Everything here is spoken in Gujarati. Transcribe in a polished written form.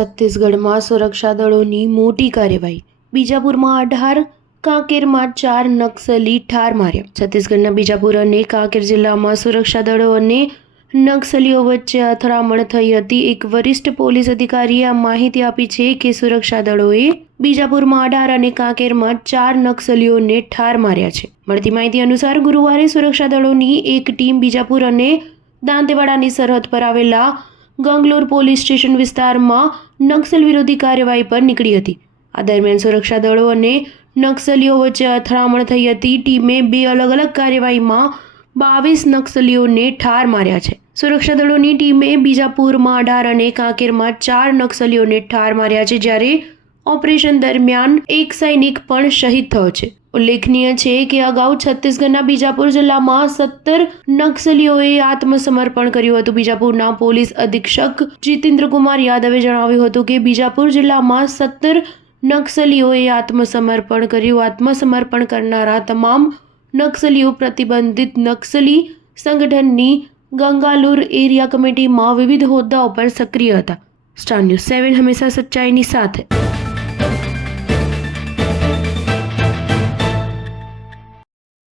છત્તીસગઢમાં સુરક્ષા દળોની મોટી કાર્યવાહી। બીજાપુરમાં 18, કાંકેરમાં 4 નક્સલી ઠાર માર્યા। છત્તીસગઢના બીજાપુર અને કાંકેર જિલ્લામાં સુરક્ષા દળો અને નક્સલીઓ વચ્ચે અથડામણ થઈ હતી। એક વરિષ્ઠ પોલીસ અધિકારીએ આ માહિતી આપી છે કે સુરક્ષા દળોએ બીજાપુરમાં 18 અને કાંકેરમાં 4 નક્સલીઓને ઠાર માર્યા છે। મળતી માહિતી અનુસાર ગુરુવારે સુરક્ષા દળોની એક ટીમ બીજાપુર અને દાંતેવાડાની સરહદ પર આવેલા ગંગલોર પોલીસ સ્ટેશન વિસ્તારમાં નક્સલ વિરોધી કાર્યવાહી પર નીકળી હતી। આ દરમિયાન સુરક્ષા દળો અને નક્સલીઓ વચ્ચે અથડામણ થઈ હતી। ટીમે 2 અલગ અલગ કાર્યવાહીમાં 22 નક્સલીઓને ઠાર માર્યા છે। સુરક્ષા દળોની ટીમે બીજાપુરમાં 18 અને કાંકેરમાં 4 નક્સલીઓને ઠાર માર્યા છે, જ્યારે ઓપરેશન દરમિયાન એક સૈનિક પણ શહીદ થયો છે। ઉલ્લેખનીય છે કે અગાઉ છત્તીસગઢના બીજાપુર જિલ્લામાં 17 નક્સલીઓએ આત્મસમર્પણ કર્યું હતું। બીજાપુરના પોલીસ અધિક્ષક જીતેન્દ્રકુમાર યાદવે જણાવ્યું હતું કે બીજાપુર જિલ્લામાં 17 નક્સલીઓએ આત્મસમર્પણ કર્યું। આત્મસમર્પણ કરનારા તમામ નક્સલીઓ પ્રતિબંધિત નક્સલી સંગઠનની ગંગાલુર એરિયા કમિટીમાં વિવિધ હોદ્દાઓ પર સક્રિય હતા। સ્ટાર ન્યૂઝ 7 હંમેશા સચ્ચાઈની સાથે।